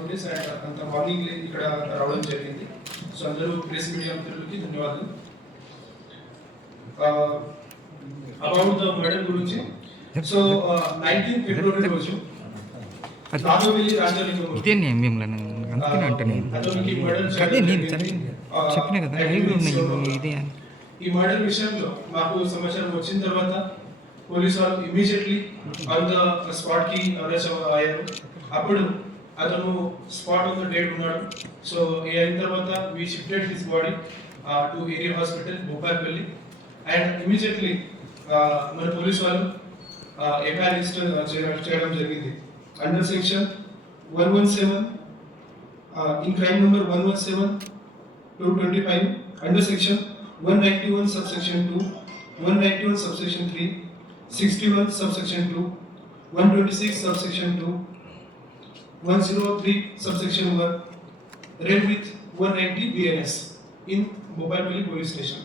Notice and అంత morning ఇక్కడ రావడం జరిగింది. సో అందరూ ప్రెస్ మీడియా మిత్రులకి ధన్యవాదాలు. అబౌట్ ద మర్డర్ గురించి, సో 19 ఫిబ్రవరి రోజు రాఘవెల్లి రాజలింగం ఈ మర్డర్ విషయంలో మాకు సమాచారం వచ్చిన తర్వాత పోలీసు వాళ్ళు ఇమీడియట్లీ ఆన్ ద స్పాట్ కి అరెస్ట్ అయ్యారు. అప్పుడు అతను స్పాట్ ఆన్ ద డేట్ ఉన్నాడు. సో అయిన తర్వాత we shifted his body to area hospital Bhupalpally and immediately మన పోలీసు వాళ్ళు ఎఫ్ఐఆర్ రిజిస్టర్ చేయడం జరిగింది under section 117 in crime number 117/225 under section 191 subsection 2, 191 subsection 3, 61 subsection 2, 126 subsection 2, 103 subsection 1, read with 190 BNS in Bhopalpally police station.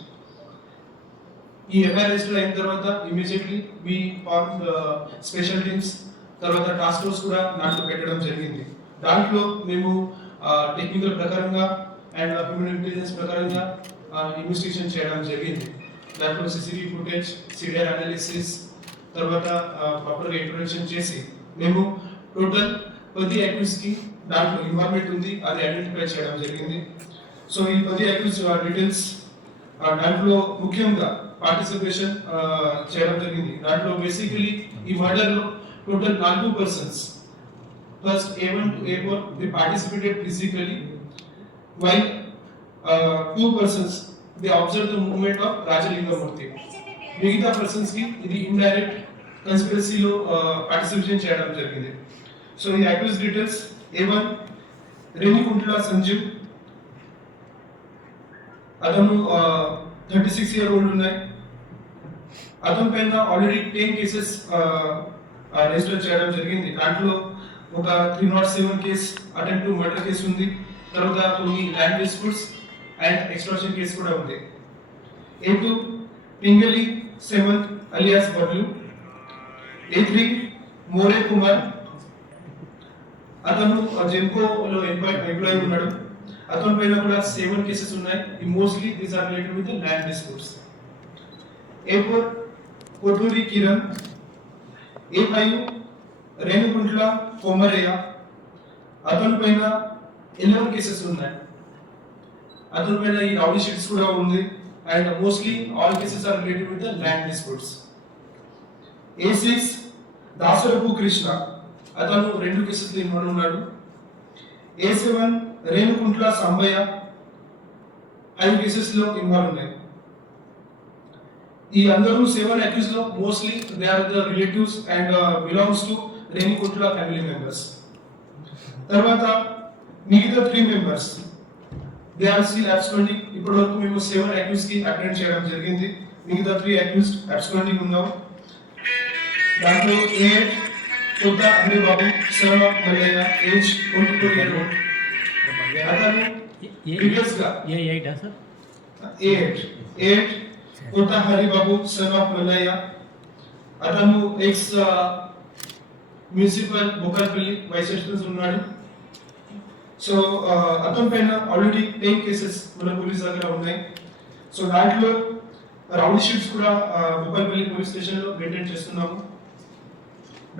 ఈ FIR register అయిన తర్వాత immediately we form special teams, తర్వాత task force కూడా దాంట్లో పెట్టడం జరిగింది. దాంట్లో మేము టెక్నికల్ ప్రకారంగా అండ్ హ్యూమన్ ఇంటెలిజెన్స్ ప్రకారంగా ఇన్వెస్టిగేషన్ చేయడం జరిగింది. దాంట్లో సిసిటివి ఫుటేజ్, సిడిఆర్ అనాలిసిస్, తర్వాత ప్రాపర్గా ఇంట్రొడక్షన్ చేసి మేము టోటల్ 10 అక్యూజ్ కి దాంట్లో ఇన్వాల్వ్మెంట్ ఉంది అది ఐడెంటిఫై చేయడం జరిగింది. సో ఈ 10 అక్యూజ్ డీటెయిల్స్ దాంట్లో ముఖ్యంగా పార్టిసిపేషన్ చేయడం జరిగింది. దాంట్లో బేసికలీ ఈ మర్డర్ లో total 4 persons first A1 to A4 they participated physically while 2 persons they observed the movement of Rajalingamurthy. మిగతా పర్సన్స్ కి ఇది ఇండైరెక్ట్ కన్స్పిరసీ లో పార్టిసిపేషన్ చేయడం జరిగింది. సో ఈ accuse details A1 Renikuntla Sanjeev, అతను 36 year old ఉన్నాయి. అతని పైన ఆల్రెడీ 10 కేసెస్ రిజిస్టర్ చేయడం జరిగింది. దాంట్లో ఒక 307 case attempt to murder case ఉంది, తర్వాత కొన్ని land disputes and extraction case కూడా ఉంది. A2 పింగళి సెవెంత్ అలియాస్ బబ్లు. A3 మోరే కుమార్, అతను జెంకోలో ఎంప్లాయీ ఉన్నాడు. అతని పైన కూడా 7 కేసెస్ ఉన్నాయి. Mostly these are related with land disputes. A4 Koturi Kiran. A5 Renuguntla Komaraiah, అతని పైన 11 కేసెస్ ఉన్నాయి. అతని పైన ఈ రౌడీ షీట్స్ కూడా ఉంది and mostly all cases are related with land disputes. A6 Dasarapu Krishna, అతను 2 కేసెస్ లో ఇన్వాల్వ్ ఉన్నాడు. A7 రేణుగుంట్ల సంబయ్య, 5 కేసెస్ లో ఇన్వాల్వ్ ఉన్నాయి. ఈ అందరూ 7 అక్యూజ్ లో mostly they are the relatives and belongs to Renikuntla family members. తర్వాత మిగతా 3 members they are still absconding. ఇప్పటి వరకు మేము 7 అక్యూజ్ కి అటెండ్ చేయడం జరిగింది. మిగతా 3 అక్యూజ్డ్ అబ్స్కాండింగ్ ఉన్నాం. దాంట్లో A8 Kotha Haribabu son of Mallaiah, age 24 year old. అతను ప్రీవియస్ గా A8 Kotha Haribabu son of Mallaiah, అతను ex municipal Bhupalpally vice president ఉన్నాడు. సో అతని పైన ఆల్రెడీ 10 కేసెస్ మన పోలీస్ దగ్గర ఉన్నాయి. సో దాంట్లో రౌడీ షీట్స్ కూడా భూపాల్పల్లి పోలీస్ స్టేషన్ లో మెయింటైన్ చేస్తున్నాము.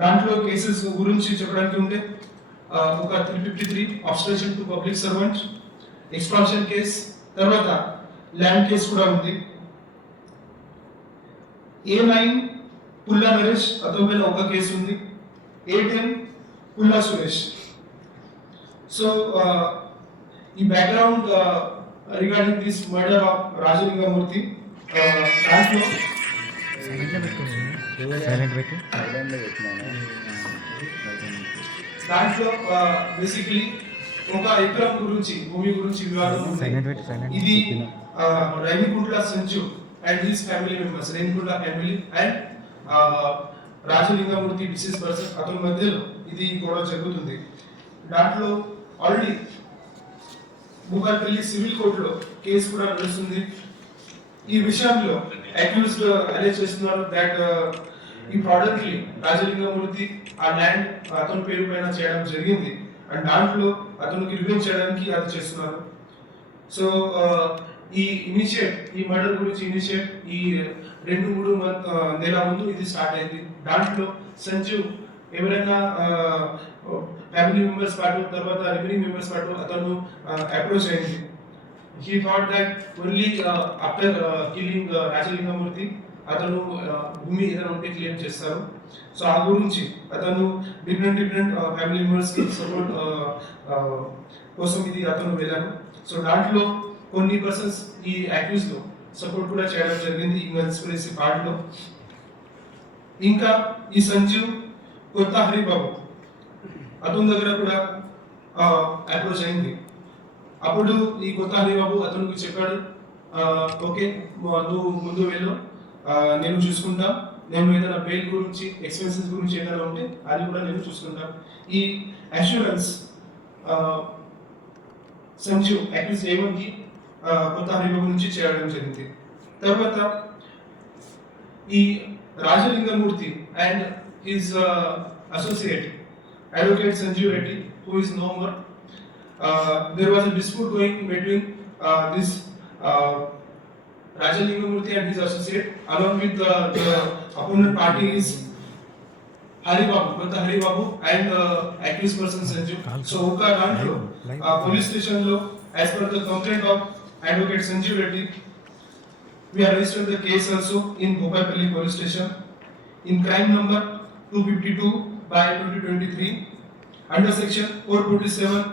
దాంట్లో కేసెస్ గురించి చెప్పడానికి ఉంటే ఒక 353 obstruction to public servant, extraction case, తర్వాత ల్యాండ్ కేసు కూడా ఉంది. A9 పుల్లా నరేష్, అతని పైన ఒక కేసు ఉంది. A10 పుల్లా సురేష్. సో ఈ background regarding this murder of Rajalinga Murthy, దాంట్లో బేసికలీ ఒక ఎకరం గురించి భూమి గురించి వివాదం ఉంది. ఇది Renikuntla Sanju and his family members, Renikuntla family and Rajalinga Murthy deceased person అతని మధ్యలో ఇది గొడవ జరుగుతుంది. దాంట్లో ఆల్రెడీ భూపాల్పల్లి సివిల్ కోర్టులో కేసు కూడా నడుస్తుంది. ఈ విషయంలో అక్యూజ్డ్ అరెస్ట్ చేస్తున్నారు దట్ ఈ ప్రాడక్ట్లీ రాజలింగమూర్తి ఆ ల్యాండ్ అతని పేరు పైన చేయడం జరిగింది అండ్ దాంట్లో అతనికి రివెంజ్ చేయడానికి అది చేస్తున్నారు. సో ఈ మర్డర్ గురించి ఇనిషియేట్ ఈ 2-3 నెలల ముందు ఇది స్టార్ట్ అయింది. దాంట్లో సంజు ఎవరైనా ఫ్యామిలీ మెంబర్స్ పాటు తర్వాత రిమైనింగ్ మెంబర్స్ పాటు అతను అప్రోచ్ అయింది. He thought that only after killing Rajalinga Murthy అతను భూమి ఏదైనా ఉంటే క్లెయిమ్ చేస్తారు. సో ఆ గురించి అతను డిఫరెంట్ ఫ్యామిలీ మెంబర్స్ కి సపోర్ట్ కోసం ఇది అతను వెళ్ళాను. సో దాంట్లో కొన్ని పర్సన్స్ ఈ అక్యూజ్ లో సపోర్ట్ కూడా చేయడం జరిగింది ఈ కన్స్పిరసీ పార్ట్ లో. ఇంకా ఈ సంజు కొత్త హరిబాబు అతని దగ్గర కూడా అప్రోచ్ అయింది. అప్పుడు ఈ కొత్త హరిబాబు అతనికి చెప్పాడు, ఓకే నువ్వు ముందు వెళ్ళు, నేను చూసుకుంటా, నేను ఏదైనా బెయిల్ గురించి ఎక్స్పెన్సెస్ గురించి ఏదైనా ఉంటే అది కూడా నేను చూసుకుంటా. ఈ అష్యూరెన్స్ సంజు అక్యూజ్ ఏమని కొత్త హరిబాబు నుంచి చేయడం జరిగింది. తర్వాత ఈ Rajalingamurthy and his associate advocate Sanjeev Reddy who is no more, there was a dispute going between this Rajalingamurthy and his associate along with the opponent party is Hari Babu and accused person Sanju. So uka dantlo police station lo as per the complaint of advocate Sanjeev Reddy, we have registered the case also in Bhopalpalli police station in crime number 252/2023 under section 427